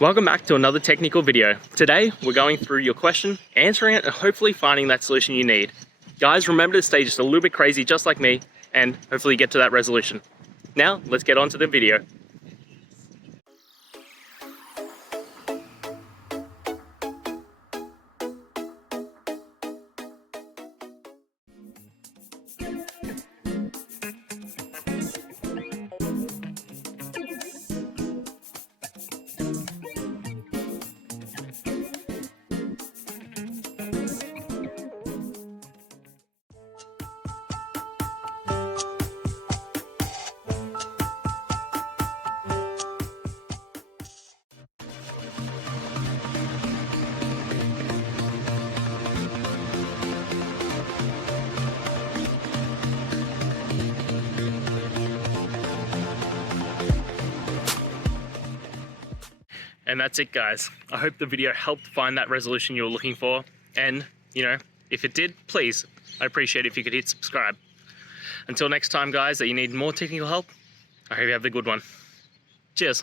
Welcome back to another technical video. Today, we're going through your question, answering it, and hopefully finding that solution you need. Guys, remember to stay just a little bit crazy, just like me, and hopefully get to that resolution. Now, let's get on to the video. And that's it, guys. I hope the video helped find that resolution you were looking for. And, if it did, please, I'd appreciate it if you could hit subscribe. Until next time, guys, that you need more technical help, I hope you have a good one. Cheers.